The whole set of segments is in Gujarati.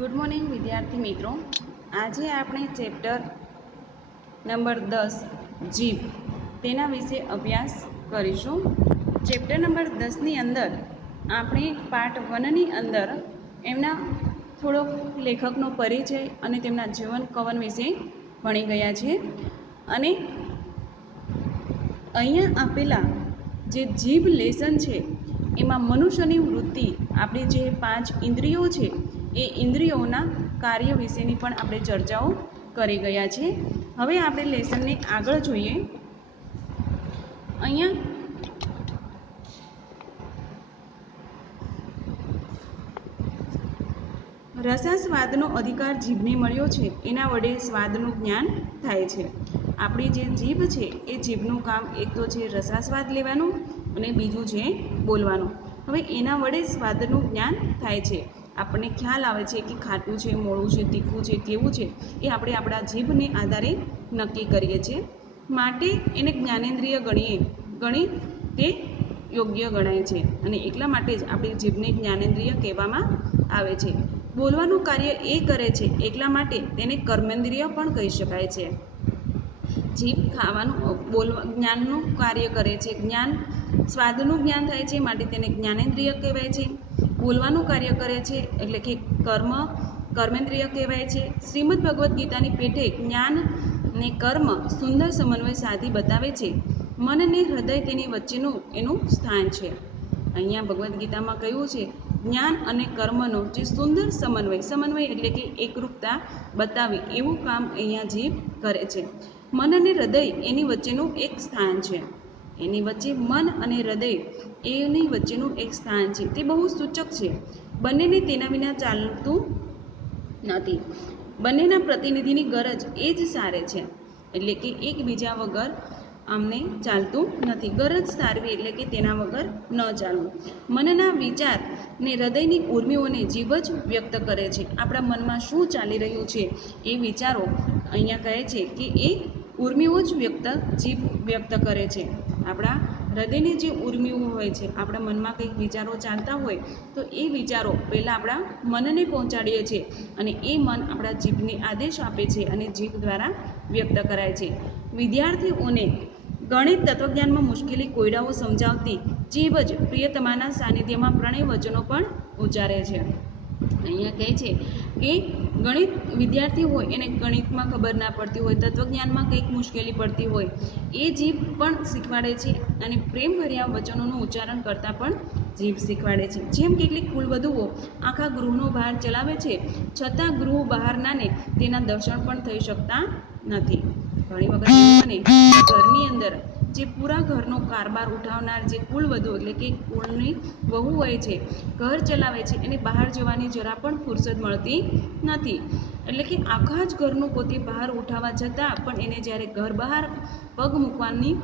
ગુડ મોર્નિંગ વિદ્યાર્થી મિત્રો। આજે આપણે ચેપ્ટર નંબર 10 જીભ તેના વિશે અભ્યાસ કરીશું। ચેપ્ટર નંબર 10ની અંદર આપણે પાર્ટ 1ની અંદર એમના થોડોક લેખકનો પરિચય અને તેમના જીવન કવન વિશે ભણી ગયા છે। અને અહીંયા આપેલા જે જીભ લેસન છે એમાં મનુષ્યની વૃત્તિ, આપણી જે 5 ઇન્દ્રિયો છે એ ઇન્દ્રિયોના કાર્ય વિશેની પણ આપણે ચર્ચાઓ કરી ગયા છે। હવે આપણે લેસનને આગળ જોઈએ। અહીંયા રસાસ્વાદનો અધિકાર જીભને મળ્યો છે, એના વડે સ્વાદનું જ્ઞાન થાય છે। આપણી જે જીભ છે એ જીભનું કામ એક તો છે રસાસ્વાદ લેવાનું અને બીજું છે બોલવાનું। હવે એના વડે સ્વાદનું જ્ઞાન થાય છે। આપણને ખ્યાલ આવે છે કે ખાટું છે, મોળું છે, તીખું છે, કેવું છે એ આપણે આપણા જીભને આધારે નક્કી કરીએ છીએ। માટે એને જ્ઞાનેન્દ્રિય ગણી તે યોગ્ય ગણાય છે અને એટલા માટે જ આપણી જીભને જ્ઞાનેન્દ્રિય કહેવામાં આવે છે। બોલવાનું કાર્ય એ કરે છે એટલા માટે તેને કર્મેન્દ્રિય પણ કહી શકાય છે। જીભ જ્ઞાનનું કાર્ય કરે છે, સ્વાદનું જ્ઞાન થાય છે માટે તેને જ્ઞાનેન્દ્રિય કહેવાય છે। બોલવાનું કાર્ય કરે છે એટલે કે કર્મેન્દ્રિય કહેવાય છે। શ્રીમદ ભગવદ્ ગીતાની પેઠે જ્ઞાન ને કર્મ સુંદર સમન્વય સાધી બતાવે છે। મન ને હૃદય તેની વચ્ચેનું એનું સ્થાન છે। અહીંયા ભગવદ્ ગીતામાં કહ્યું છે જ્ઞાન અને કર્મનો જે સુંદર સમન્વય એટલે કે એકરૂપતા બતાવી એવું કામ અહીંયા જીભ કરે છે। મન અને હૃદય એની વચ્ચેનું એક સ્થાન છે। એની વચ્ચે મન અને હૃદય એની વચ્ચેનું એક સ્થાન છે, તે બહુ સૂચક છે। બંનેને તેના વિના ચાલતું નથી। બંનેના પ્રતિનિધિની ગરજ એ જ સારે છે, એટલે કે એકબીજા વગર આમને ચાલતું નથી। ગરજ સારવી એટલે કે તેના વગર ન ચાલવું। મનના વિચાર ને હૃદયની ઉર્મિઓને જીભ જ વ્યક્ત કરે છે। આપણા મનમાં શું ચાલી રહ્યું છે એ વિચારો અહીંયા કહે છે કે એ ઉર્મિઓ જ જીભ વ્યક્ત કરે છે। આપણા હૃદયની જે ઉર્મિઓ હોય છે, આપણા મનમાં કંઈક વિચારો ચાલતા હોય તો એ વિચારો પહેલાં આપણા મનને પહોંચાડીએ છીએ અને એ મન આપણા જીભને આદેશ આપે છે અને જીભ દ્વારા વ્યક્ત કરાય છે। વિદ્યાર્થીઓને ગણિત તત્વજ્ઞાનમાં મુશ્કેલી કોયડાઓ સમજાવતી જીભ જ પ્રિયતમાના સાનિધ્યમાં પ્રણય વચનો પણ ઉચ્ચારે છે। અહીંયા કહે છે કે ગણિત વિદ્યાર્થી હોય એને ગણિતમાં ખબર ના પડતી હોય, તત્વજ્ઞાનમાં કંઈક મુશ્કેલી પડતી હોય, એ જીભ પણ શીખવાડે છે અને પ્રેમભર્યા વચનોનું ઉચ્ચારણ કરતાં પણ જીભ શીખવાડે છે। જેમ કેટલીક કુલવધુઓ આખા ગૃહનો ભાર ચલાવે છે છતાં ગૃહ બહારનાને તેના દર્શન પણ થઈ શકતા નથી। ઘણી વખત એવું બને ઘરની અંદર જે પૂરા ઘરનો કારભાર ઉઠાવનાર જે કુલવધુ એટલે કે કુળની વહુ હોય છે, ઘર ચલાવે છે, એને બહાર જવાની જરા પણ ફુરસદ મળતી નથી। એટલે કે આખા જ ઘરનું પોતે બહાર ઉઠાવવા છતાં પણ એને જ્યારે ઘર બહાર પગ મૂકવાની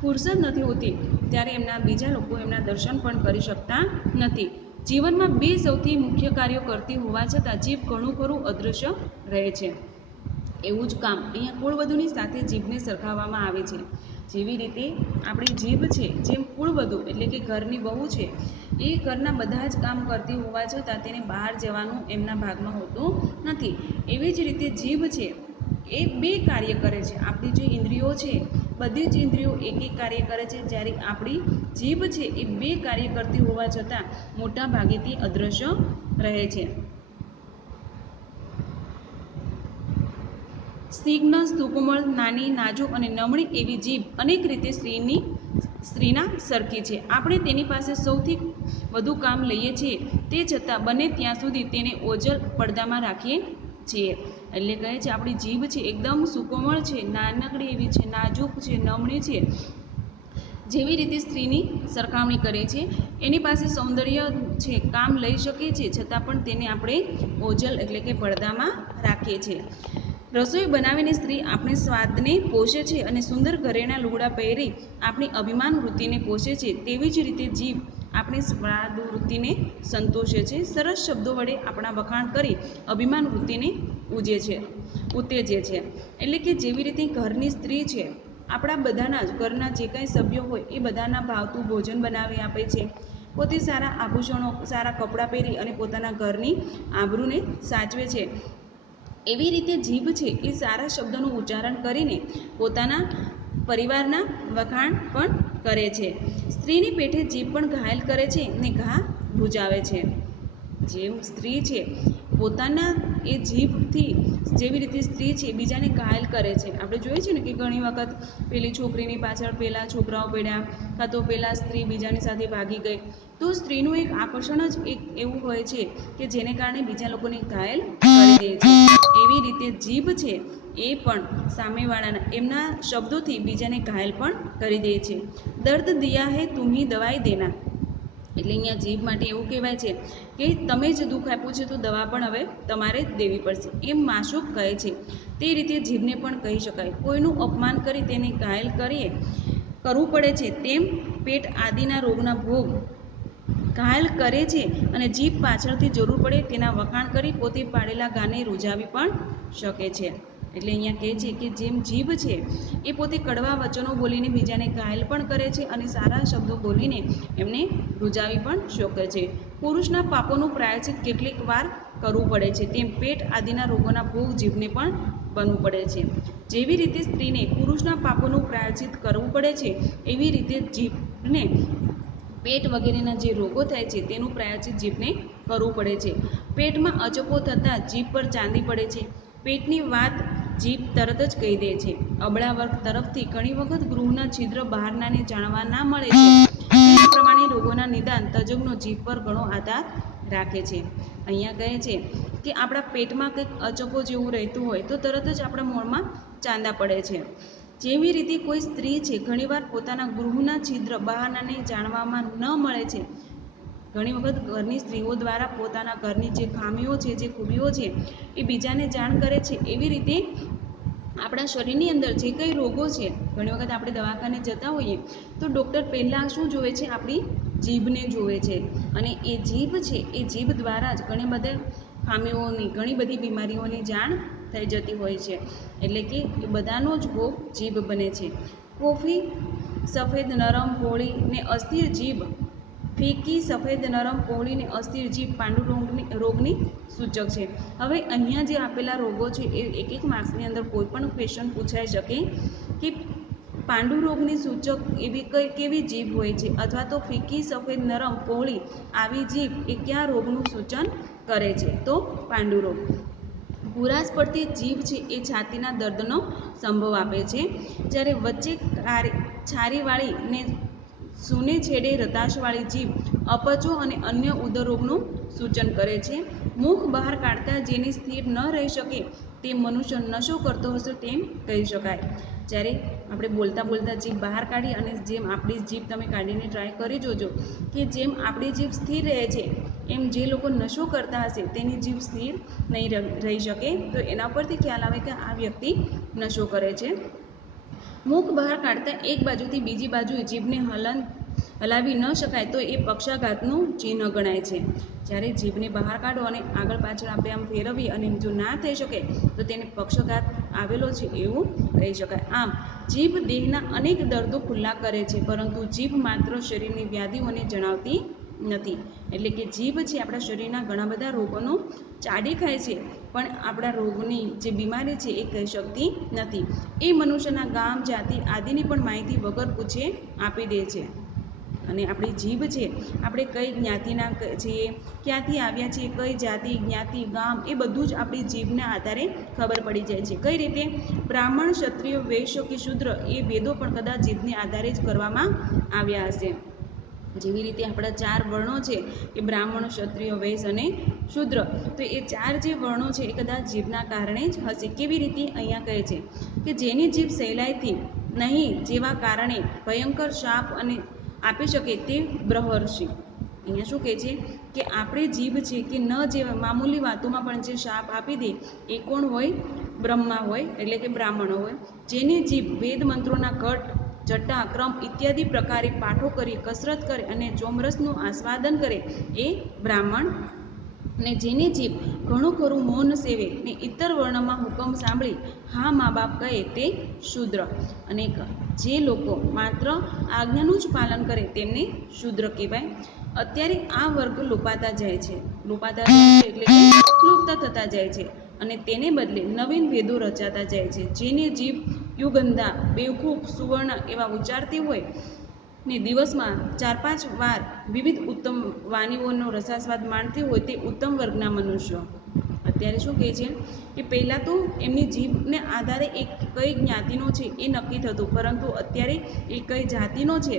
ફુરસદ નથી હોતી ત્યારે એમના બીજા લોકો એમના દર્શન પણ કરી શકતા નથી। જીવનમાં 2 સૌથી મુખ્ય કાર્યો કરતી હોવા છતાં જીભ ઘણું ખરું અદૃશ્ય રહે છે। એવું જ કામ અહીંયા કુળવધુની સાથે જીભને સરખાવવામાં આવે છે। જેવી રીતે આપણી જીભ છે, જેમ કુળવધુ એટલે કે ઘરની વહુ છે, એ ઘરના બધા જ કામ કરતી હોવા છતાં તેને બહાર જવાનું એમના ભાગમાં હોતું નથી। એવી જ રીતે જીભ છે એ 2 કાર્ય કરે છે। આપણી જે ઇન્દ્રિયો છે બધી જ ઇન્દ્રિયો એક કાર્ય કરે છે, જ્યારે આપણી જીભ છે એ 2 કાર્ય કરતી હોવા છતાં મોટા ભાગે તે અદૃશ્ય રહે છે। સ્નિગ્ધ, સુકોમળ, નાની, નાજુક અને નમણી એવી જીભ અનેક રીતે સ્ત્રીના સરખી છે। આપણે તેની પાસે સૌથી વધુ કામ લઈએ છીએ તે છતાં બને ત્યાં સુધી તેને ઓજલ પડદામાં રાખીએ છીએ। એટલે કહે છે આપણી જીભ છે એકદમ સુકોમળ છે, નાનકડી એવી છે, નાજુક છે, નમણી છે, જેવી રીતે સ્ત્રીની સરખામણી કરે છે। એની પાસે સૌંદર્ય છે, કામ લઈ શકે છે, છતાં પણ તેને આપણે ઓજલ એટલે કે પડદામાં રાખીએ છીએ। રસોઈ બનાવીને સ્ત્રી આપણે સ્વાદને પોષે છે અને સુંદર ઘરેણાં લુગડાં પહેરી આપણી અભિમાન વૃત્તિને પોષે છે, તેવી જ રીતે જીભ આપણી સ્વાદ વૃત્તિને સંતોષે છે, સરસ શબ્દો વડે આપણા વખાણ કરી અભિમાન વૃત્તિને ઉત્તેજે છે। એટલે કે જેવી રીતે ઘરની સ્ત્રી છે, આપણા બધાના જ ઘરના જે કાંઈ સભ્યો હોય એ બધાના ભાવતું ભોજન બનાવી આપે છે, પોતે સારા આભૂષણો સારા કપડાં પહેરી અને પોતાના ઘરની આબરૂને સાચવે છે. એવી રીતે જીભ છે એ સારા શબ્દોનું ઉચ્ચારણ કરીને પોતાના પરિવારના વખાણ પણ કરે છે. સ્ત્રીની પેઠે જીભ પણ ઘાયલ કરે છે ને ઘા ભૂજાવે છે. જેમ સ્ત્રી છે પોતાના એ જીભથી જેવી રીતે સ્ત્રી છે બીજાને ઘાયલ કરે છે. આપણે જોઈએ છીએ ને કે ઘણી વખત પેલી છોકરીની પાછળ પેલા છોકરાઓ પડ્યા, કાં તો પેલા સ્ત્રી બીજાની સાથે ભાગી ગઈ, તો સ્ત્રીનું એક આકર્ષણ જ એક એવું હોય છે કે જેને કારણે બીજા લોકોને ઘાયલ કરી દે છે. એવી રીતે જીભ છે એ પણ સામેવાળાના એમના શબ્દોથી બીજાને ઘાયલ પણ કરી દે છે. દર્દ દિયા હે તુમ્હી દવાઈ દેના, એટલે અહીંયા જીભ માટે એવું કહેવાય છે કે તમે જ દુઃખ આપ્યું છે તો દવા પણ હવે તમારે જ દેવી પડશે, એમ માશુક કહે છે. તે રીતે જીભને પણ કહી શકાય. કોઈનું અપમાન કરી તેને ઘાયલ કરવું પડે છે, તેમ પેટ આદિના રોગના ભોગ ઘાયલ કરે છે અને જીભ પાછળથી જરૂર પડે તેના વખાણ કરી પોતે પાડેલા ઘાને રૂઝાવી પણ શકે છે. એટલે અહીંયા કહે છે કે જેમ જીભ છે એ પોતે કડવા વચનો બોલીને બીજાને ઘાયલ પણ કરે છે અને સારા શબ્દો બોલીને એમને રૂઝાવી પણ શકે છે. પુરુષના પાપોનું પ્રાયશ્ચિત કેટલીક વાર કરવું પડે છે, તેમ પેટ આદિના રોગોના ભોગ જીભને પણ બનવું પડે છે. જેવી રીતે સ્ત્રીને પુરુષના પાપોનું પ્રાયશ્ચિત કરવું પડે છે, એવી રીતે જીભને પેટ વગેરેના જે રોગો થાય છે તેનું પ્રાયશ્ચિત જીભને કરવું પડે છે. પેટમાં અચપો થતાં જીભ પર ચાંદી પડે છે. પેટની વાત જીભ તરત જ કહી દે છે. અબળા વર્ગ તરફથી ઘણી વખત ગૃહના છિદ્ર બહારનાને જાણવા ના મળે છે. તે પ્રમાણે રોગોના નિદાન તજજ્ઞો જીભ પર ઘણો આધાર રાખે છે. અહીંયા કહે છે કે આપણા પેટમાં કંઈક અચપો જેવું રહેતું હોય તો તરત જ આપણા મોઢમાં ચાંદા પડે છે. જેવી રીતે કોઈ સ્ત્રી છે ઘણીવાર પોતાના ગૃહના છિદ્ર બહારનાને જાણવામાં ન મળે છે. ઘણી વખત ઘરની સ્ત્રીઓ દ્વારા પોતાના ઘરની જે ખામીઓ છે, જે ખૂબીઓ છે એ બીજાને જાણ કરે છે. એવી રીતે આપણા શરીરની અંદર જે કંઈ રોગો છે, ઘણી વખત આપણે દવાખાને જતા હોઈએ તો ડૉક્ટર પહેલાં શું જોવે છે? આપણી જીભને જોવે છે. અને એ જીભ છે એ જીભ દ્વારા જ ઘણી બધી ખામીઓની ઘણી બધી બીમારીઓની જાણ થઈ જતી હોય છે. એટલે કે એ બધાનો જ ભોગ જીભ બને છે. કોફી સફેદ નરમ પહોળી ને અસ્થિર જીભ, ફીકી સફેદ નરમ પહોળી ને અસ્થિર જીભ પાંડુ રોગની સૂચક છે. હવે અહીંયા જે આપેલા રોગો છે એ એક એક માર્ક્સની અંદર કોઈ પણ ક્વેશ્ચન પૂછાઈ શકે કે પાંડુ રોગની સૂચક એવી કેવી જીભ હોય છે, અથવા તો ફીકી સફેદ નરમ પહોળી આવી જીભ એ કયા રોગનું સૂચન કરે છે? તો પાંડુ રોગ. ભૂરાશ પડતી જીભ છે એ છાતીના દર્દનો સંભવ આપે છે. જ્યારે વચ્ચે છારીવાળી ને સૂને છેડે રતાશવાળી જીભ અપચો અને અન્ય ઉદરરોગનું સૂચન કરે છે. મુખ બહાર કાઢતા જેની સ્થિર ન રહી શકે તે મનુષ્ય નશો કરતો હશે તેમ કહી શકાય. જ્યારે આપણે બોલતા બોલતા જીભ બહાર કાઢી અને જેમ આપણી જીભ તમે કાઢીને ટ્રાય કરી જોજો કે જેમ આપણી જીભ સ્થિર રહે છે એમ જે લોકો નશો કરતા હશે તેની જીભ સ્થિર નહીં રહી શકે. તો એના પરથી ખ્યાલ આવે કે આ વ્યક્તિ નશો કરે છે. મુખ બહાર કાઢતા એક બાજુથી બીજી બાજુ જીભને હલાવી ન શકાય તો એ પક્ષાઘાતનું ચિહ્ન ગણાય છે. જ્યારે જીભને બહાર કાઢો અને આગળ પાછળ આપણે આમ ફેરવીએ અને જો ના થઈ શકે તો તેને પક્ષાઘાત આવેલો છે એવું કહી શકાય. આમ જીભ દેહના અનેક દર્દો ખુલ્લા કરે છે, પરંતુ જીભ માત્ર શરીરની વ્યાધિઓને જણાવતી નથી. એટલે કે જીભ છે આપણા શરીરના ઘણા બધા રોગોનું ચાડી ખાય છે, પણ આપણા રોગની જે બીમારી છે એ કહી શકતી નથી. એ મનુષ્યના ગામ, જાતિ આદિની પણ માહિતી વગર પૂછે આપી દે છે. અને આપણી જીભ છે આપણે કઈ જ્ઞાતિના છીએ, ક્યાંથી આવ્યા છીએ, કઈ જાતિ, જ્ઞાતિ, ગામ એ બધું જ આપણી જીભના આધારે ખબર પડી જાય છે. કઈ રીતે? બ્રાહ્મણ, ક્ષત્રિય, વૈશ્ય કે શૂદ્ર એ ભેદો પણ કદાચ જીભને આધારે જ કરવામાં આવ્યા હશે. જેવી રીતે આપણા 4 વર્ણો છે કે બ્રાહ્મણ, ક્ષત્રિય, વૈશ્ય અને શૂદ્ર, તો એ 4 જે વર્ણો છે એ કદાચ જીભના કારણે જ હશે. કેવી રીતે? અહીંયા કહે છે કે જેની જીભ સહેલાઈથી નહીં જેવા કારણે ભયંકર શાપ અને આપી શકે તે બ્રહર્ષિ. અહીંયા શું કહે છે કે આપણી જીભ છે કે ન જે મામૂલી વાતોમાં પણ જે શાપ આપી દે એ કોણ હોય? બ્રહ્મા હોય, એટલે કે બ્રાહ્મણો હોય. જેની જીભ વેદ મંત્રોના ઘટ, જટા, ક્રમ ઇત્યાદિ પ્રકારે પાઠો કરી કસરત કરે અને ચોમરસનું આસ્વાદન કરે એ બ્રાહ્મણ. ને જેની જીભ ઘણું ખરું મૌન સેવે ને ઇતર વર્ણમાં હુકમ સાંભળી હા મા બાપ કહે તે શૂદ્ર. અને જે લોકો માત્ર આજ્ઞાનું જ પાલન કરે તેમને શૂદ્ર કહેવાય. અત્યારે આ વર્ગ લોપાતા જાય છે. લોપાતા જાય છે એટલે કે લુપ્ત થતા જાય છે અને તેને બદલે નવીન ભેદો રચાતા જાય છે. જેને જીભ યુગંધા, બેવકૂફ, સુવર્ણ એવા ઉચ્ચારતી હોય ને દિવસમાં 4-5 વાર વિવિધ ઉત્તમ વાનીઓનો રસાસ્વાદ માણતી હોય તે ઉત્તમ વર્ગના મનુષ્યો. અત્યારે શું કહે છે કે પહેલાં તો એમની જીભને આધારે એક કઈ જ્ઞાતિનો છે એ નક્કી થતું, પરંતુ અત્યારે એ કઈ જાતિનો છે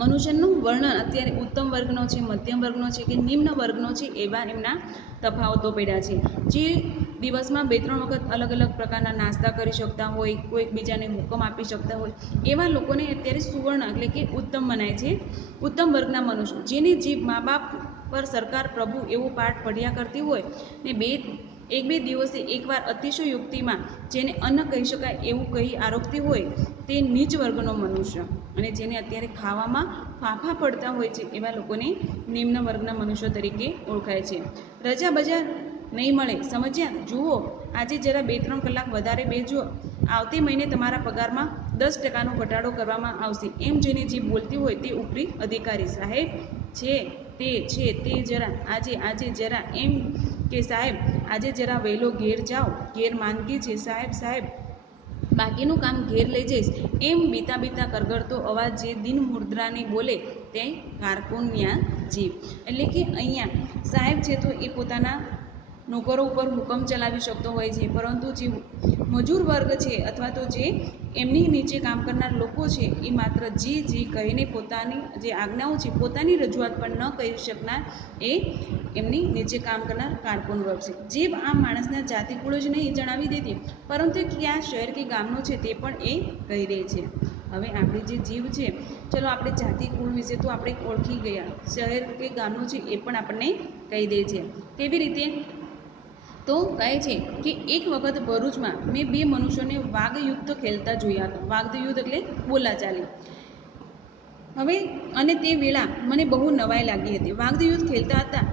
મનુષ્યનું વર્ણન અત્યારે ઉત્તમ વર્ગનો છે, મધ્યમ વર્ગનો છે કે નિમ્ન વર્ગનો છે એવા એમના તફાવતો પડ્યા છે. જે દિવસમાં 2-3 વખત અલગ અલગ પ્રકારના નાસ્તા કરી શકતા હોય, કોઈ બીજાને હુકમ આપી શકતા હોય એવા લોકોને અત્યારે સુવર્ણ એટલે કે ઉત્તમ મનાય છે. ઉત્તમ વર્ગના મનુષ્ય જેની જીભ મા બાપ પર સરકાર પ્રભુ એવો પાઠ પઢ્યા કરતી હોય ને 1-2 દિવસે એકવાર અતિશયોક્તિમાં જેને અન્ન કહી શકાય એવું કહી આરોપતી હોય તે નીચ વર્ગનો મનુષ્ય. અને જેને અત્યારે ખાવામાં ફાંફા પડતા હોય છે એવા લોકોને નિમ્ન વર્ગના મનુષ્યો તરીકે ઓળખાય છે. રજા બજા નહીં મળે, સમજ્યા? જુઓ, આજે જરા 2-3 કલાક વધારે બેસજો, આવતી મહિને તમારા પગારમાં 10% ઘટાડો કરવામાં આવશે. એમ જેની જીભ બોલતી હોય તે ઉપરી અધિકારી, સાહેબ છે તે જરા આજે જરા, એમ કે સાહેબ આજે જરા વહેલો ઘેર જાઓ, ઘેર માંદગી છે સાહેબ, બાકીનું કામ ઘેર લઈ જઈશ, એમ બીતા બીતા કરગરતો અવાજ જે દિન મુદ્રાની બોલે તે કારકુન્યા જીભ. એટલે કે અહીંયા સાહેબ છે તો એ પોતાના નોકરો ઉપર હુકમ ચલાવી શકતો હોય છે, પરંતુ જે મજૂર વર્ગ છે અથવા તો જે એમની નીચે કામ કરનાર લોકો છે એ માત્ર જી કહીને પોતાની જે આજ્ઞાઓ છે પોતાની રજૂઆત પણ ન કરી શકનાર એ એમની નીચે કામ કરનાર કારકુન વર્ગ છે. જીભ આ માણસના જાતિ કુળ જ નહીં જણાવી દેતી, પરંતુ કયા શહેર કે ગામનો છે તે પણ એ કહી દે છે. હવે આપણી જે જીભ છે, ચલો આપણે જાતિ કુળ વિશે તો આપણે ઓળખી ગયા, શહેર કે ગામનું છે એ પણ આપણને કહી દે છે. કેવી રીતે? તો કહે છે કે એક વખત ભરૂચમાં મેં 2 મનુષ્યોને વાગયુદ્ધ ખેલતા જોયા હતા. વાગયુદ્ધ એટલે બોલાચાલી. હવે અને તે વેળા મને બહુ નવાઈ લાગી હતી. વાગયુદ્ધ ખેલતા હતા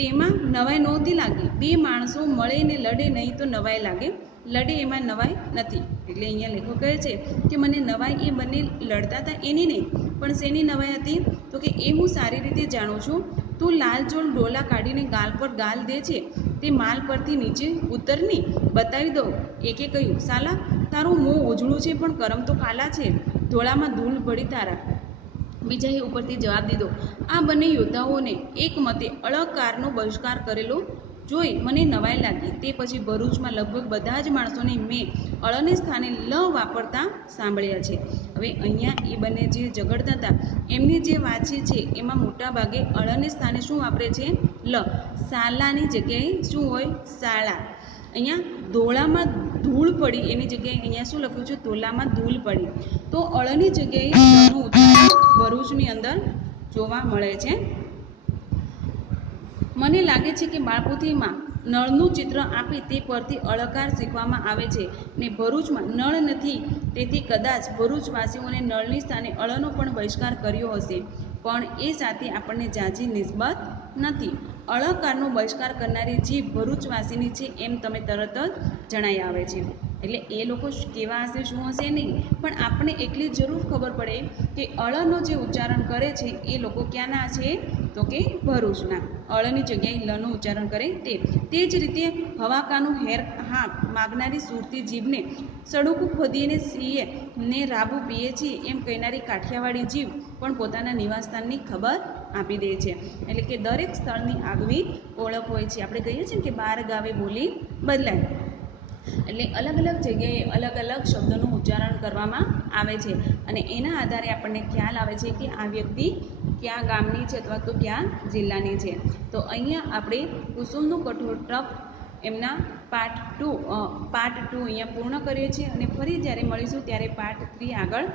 તેમાં નવાઈ નહોતી લાગી. 2 માણસો મળે ને લડે નહીં તો નવાઈ લાગે, લડે એમાં નવાઈ નથી. એટલે અહીંયા લેખો કહે છે કે મને નવાઈ એ બંને લડતા હતા એની નહીં, પણ શેની નવાઈ હતી? તો કે એ હું સારી રીતે જાણું છું. તું લાલચોળ ડોલા કાઢીને ગાલ પર ગાલ દે છે તે માલ પરથી નીચે ઉતરની, બતાવી દઉં. એકે કહ્યું, સાલા તારું મોં ઉજળું છે પણ કરમ તો કાલા છે, ધોળામાં ધૂળ પડી તારા. બીજાએ ઉપરથી જવાબ દીધો. આ બંને યોદ્ધાઓને એકમતે અળકારનો બહિષ્કાર કરેલો જોઈ મને નવાઈ લાગી. તે પછી ભરૂચમાં લગભગ બધા જ માણસોને મેં અળને સ્થાને લ વાપરતા સાંભળ્યા છે. હવે અહીંયા એ બંને જે ઝઘડતા હતા એમની જે વાતચીત છે એમાં મોટા ભાગે અળને સ્થાને શું વાપરે છે? લ. સાલાની જગ્યાએ શું હોય? શાળા. અહીંયા ધોળામાં ધૂળ પડી એની જગ્યાએ અહીંયા શું લખ્યું છે? ધોલામાં ધૂળ પડી. તો અળની જગ્યાએ લનું ઉચ્ચારણ ભરૂચની અંદર જોવા મળે છે. મને લાગે છે કે બાળપોથીમાં નળનું ચિત્ર આપી તે પરથી અળકાર શીખવામાં આવે છે ને ભરૂચમાં નળ નથી, તેથી કદાચ ભરૂચવાસીઓને નળની સ્થાને અળનો પણ બહિષ્કાર કર્યો હશે, પણ એ સાથે આપણને ઝાઝી નિસ્બત નથી. અળકારનો બહિષ્કાર કરનારી જીભ ભરૂચવાસીની છે એમ તમે તરત જ જણાઈ આવે છે. એટલે એ લોકો કેવા હશે શું હશે નહીં, પણ આપણે એટલી જરૂર ખબર પડે કે અળનો જે ઉચ્ચારણ કરે છે એ લોકો ક્યાંના છે? તો કે ભરૂચના. અળની જગ્યાએ લનું ઉચ્ચારણ કરે તે જ રીતે હવાકાનું હેર હા માગનારી સુરતી જીભને સડુકું ખોદીને સીએ ને રાબુ પીએ છીએ એમ કહેનારી કાઠિયાવાડી જીભ પણ પોતાના નિવાસસ્થાનની ખબર આપી દે છે. એટલે કે દરેક સ્થળની આગવી ઓળખ હોય છે. આપણે કહીએ છીએ કે 12 ગાવે બોલી બદલાય. એટલે અલગ અલગ જગ્યાએ અલગ અલગ શબ્દોનું ઉચ્ચારણ કરવામાં આવે છે અને એના આધારે આપણને ખ્યાલ આવે છે કે આ વ્યક્તિ કયા ગામની છે અથવા તો કયા જિલ્લાની છે. તો અહીંયા આપણે કુસુમનું કઠોર ટપ એમના પાર્ટ 2 અહીંયા પૂર્ણ કરીએ છીએ અને ફરી જ્યારે મળીશું ત્યારે પાર્ટ 3 આગળ